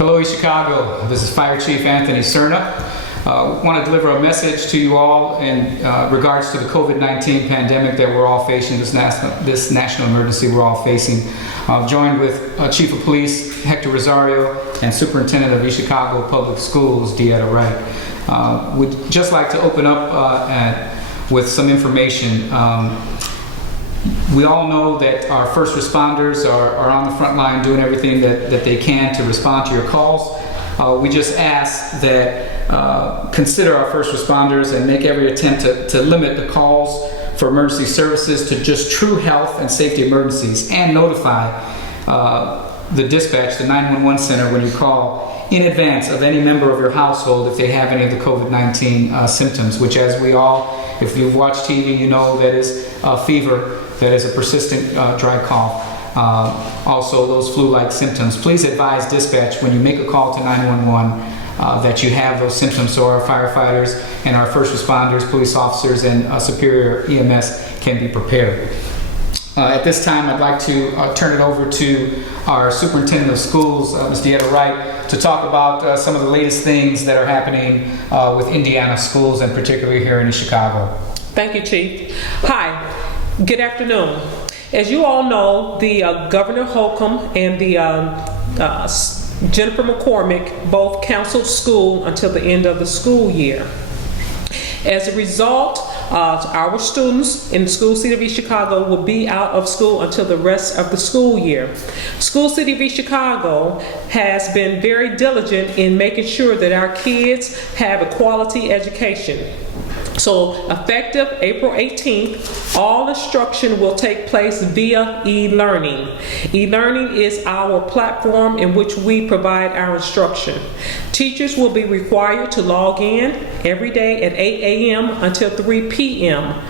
Hello, East Chicago. This is Fire Chief Anthony Serna. I want to deliver a message to you all in regards to the COVID-19 pandemic that we're all facing, this national emergency we're all facing. Joined with Chief of Police Hector Rosario and Superintendent of East Chicago Public Schools, Etta, Wright. We'd just like to open up with some information. We all know that our first responders are on the front line doing everything that they can to respond to your calls. We just ask that consider our first responders and make every attempt to limit the calls for emergency services to just true health and safety emergencies, and notify the dispatch, the 911 center, when you call in advance of any member of your household if they have any of the COVID-19 symptoms, which, as we all, if you've watched TV, you know that is fever, that is a persistent dry cough. Also those flu-like symptoms. Please advise dispatch when you make a call to 911 that you have those symptoms, so our firefighters and our first responders, police officers, and superior EMS can be prepared. At this time, I'd like to turn it over to our Superintendent of Schools, Ms. Etta Wright, to talk about some of the latest things that are happening with Indiana schools, and particularly here in East Chicago. Thank you, Chief. Hi. Good afternoon. As you all know, the Governor Holcomb and the Jennifer McCormick both canceled school until the end of the school year. As a result, our students in the School City of East Chicago will be out of school until the rest of the school year. School City of East Chicago has been very diligent in making sure that our kids have a quality education. So effective April 18th, all instruction will take place via e-learning. E-learning is our platform in which we provide our instruction. Teachers will be required to log in every day at 8 a.m. until 3 p.m.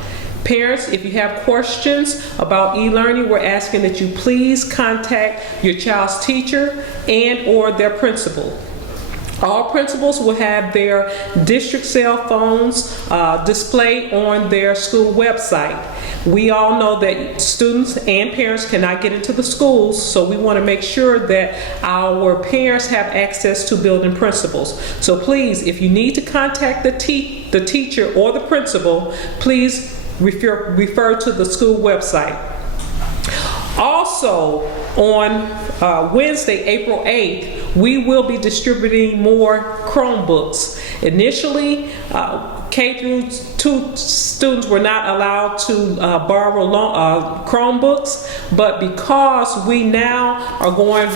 Parents, if you have questions about e-learning, we're asking that you please contact your child's teacher and or their principal. All principals will have their district cell phones displayed on their school website. We all know that students and parents cannot get into the schools, so we want to make sure that our parents have access to building principals. So please, if you need to contact the teacher or the principal, please refer to the school website. Also, on Wednesday, April 8th, we will be distributing more Chromebooks. Initially, K through 2 students were not allowed to borrow Chromebooks, but because we now are going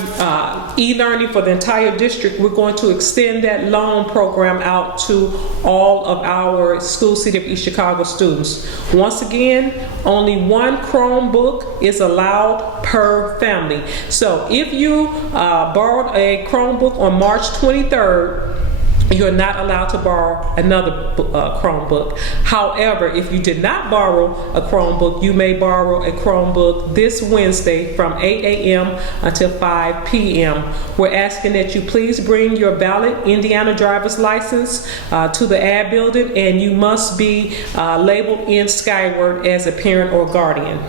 e-learning for the entire district, we're going to extend that loan program out to all of our School City of East Chicago students. Once again, only one Chromebook is allowed per family. So if you borrowed a Chromebook on March 23rd, you're not allowed to borrow another Chromebook. However, if you did not borrow a Chromebook, you may borrow a Chromebook this Wednesday from 8 a.m. until 5 p.m. We're asking that you please bring your valid Indiana driver's license to the ad building, and you must be labeled in Skyward as a parent or guardian.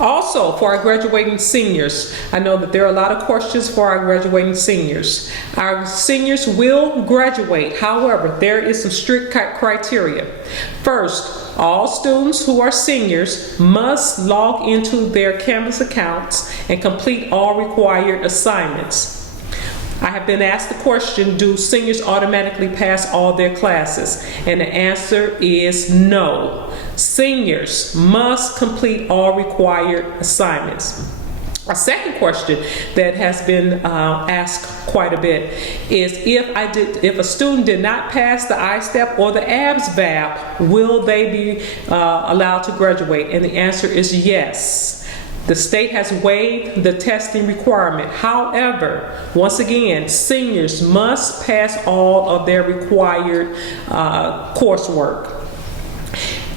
Also, for our graduating seniors, I know that there are a lot of questions for our graduating seniors. Our seniors will graduate. However, there is some strict criteria. First, all students who are seniors must log into their Canvas accounts and complete all required assignments. I have been asked the question, do seniors automatically pass all their classes? And the answer is no. Seniors must complete all required assignments. A second question that has been asked quite a bit is if a student did not pass the I-STEP or the ABS-VAP, will they be allowed to graduate? And the answer is yes. The state has waived the testing requirement. However, once again, seniors must pass all of their required coursework.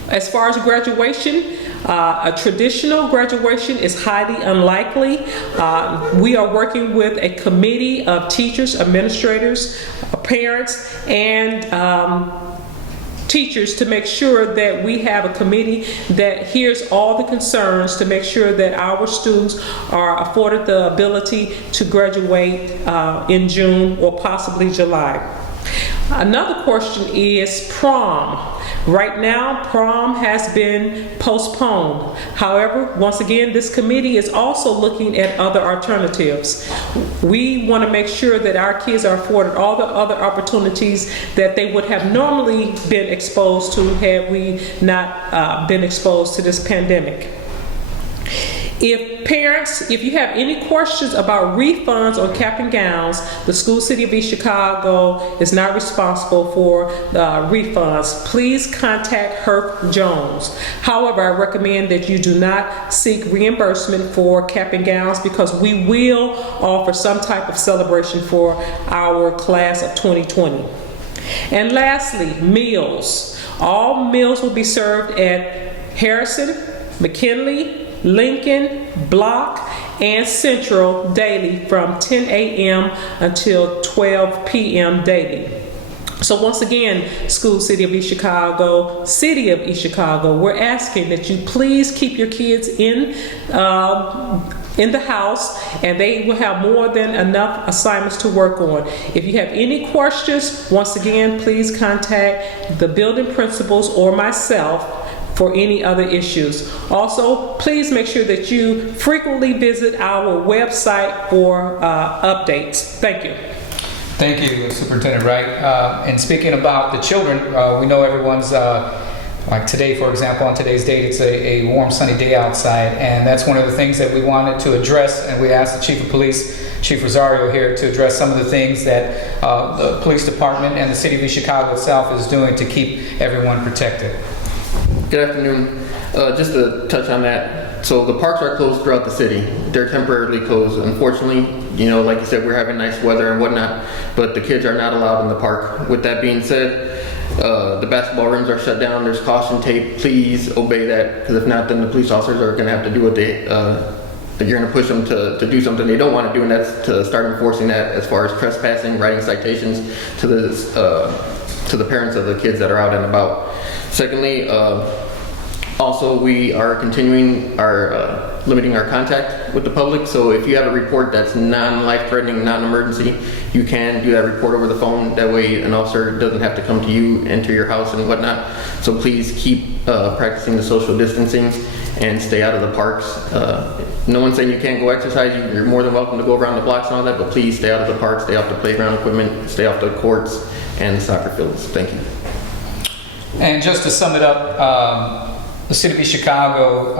As far as graduation, a traditional graduation is highly unlikely. We are working with a committee of teachers, administrators, parents, and teachers to make sure that we have a committee that hears all the concerns to make sure that our students are afforded the ability to graduate in June or possibly July. Another question is prom. Right now, prom has been postponed. However, once again, this committee is also looking at other alternatives. We want to make sure that our kids are afforded all the other opportunities that they would have normally been exposed to had we not been exposed to this pandemic. If you have any questions about refunds on cap and gowns, the School City of East Chicago is not responsible for refunds. Please contact Herb Jones. However, I recommend that you do not seek reimbursement for cap and gowns because we will offer some type of celebration for our class of 2020. And lastly, meals. All meals will be served at Harrison, McKinley, Lincoln, Block, and Central daily from 10 a.m. until 12 p.m. daily. So once again, School City of East Chicago, City of East Chicago, we're asking that you please keep your kids in the house, and they will have more than enough assignments to work on. If you have any questions, once again, please contact the building principals or myself for any other issues. Also, please make sure that you frequently visit our website for updates. Thank you. Thank you, Superintendent Wright. And speaking about the children, we know everyone's, like today, for example, on today's date, it's a warm, sunny day outside, and that's one of the things that we wanted to address, and we asked the Chief of Police, Chief Rosario, here to address some of the things that the police department and the City of East Chicago itself is doing to keep everyone protected. Good afternoon. Just to touch on that, so the parks are closed throughout the city. They're temporarily closed. Unfortunately, like you said, we're having nice weather and whatnot, but the kids are not allowed in the park. With that being said, the basketball rims are shut down. There's caution tape. Please obey that, because if not, then the police officers are going to have to do what you're going to push them to do something they don't want to do, and that's to start enforcing that as far as trespassing, writing citations to the parents of the kids that are out and about. Secondly, also we are continuing our limiting our contact with the public. So if you have a report that's non-life-threatening, non-emergency, you can do that report over the phone. That way an officer doesn't have to come to you, enter your house and whatnot. So please keep practicing the social distancing and stay out of the parks. No one's saying you can't go exercise. You're more than welcome to go around the blocks and all that, but please stay out of the parks, stay off the playground equipment, stay off the courts and the soccer fields. Thank you. And just to sum it up, the City of East Chicago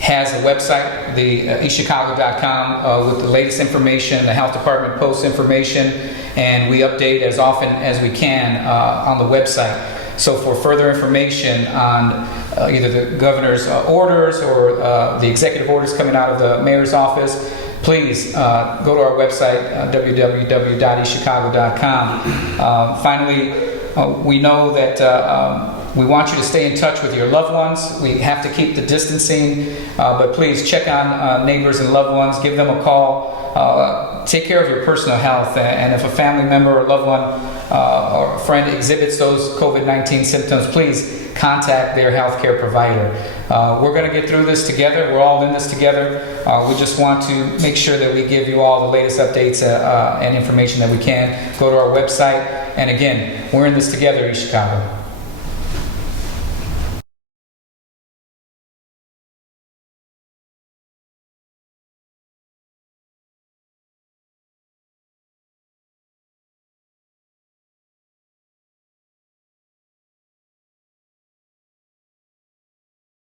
has a website, the eastchicago.com, with the latest information. The health department posts information, and we update as often as we can on the website. So for further information on either the governor's orders or the executive orders coming out of the mayor's office, please go to our website, www.eastchicago.com. Finally, we know that we want you to stay in touch with your loved ones. We have to keep the distancing, but please check on neighbors and loved ones. Give them a call. Take care of your personal health. And if a family member or loved one or a friend exhibits those COVID-19 symptoms, please contact their healthcare provider. We're going to get through this together. We're all in this together. We just want to make sure that we give you all the latest updates and information that we can. Go to our website. And again, we're in this together, East Chicago.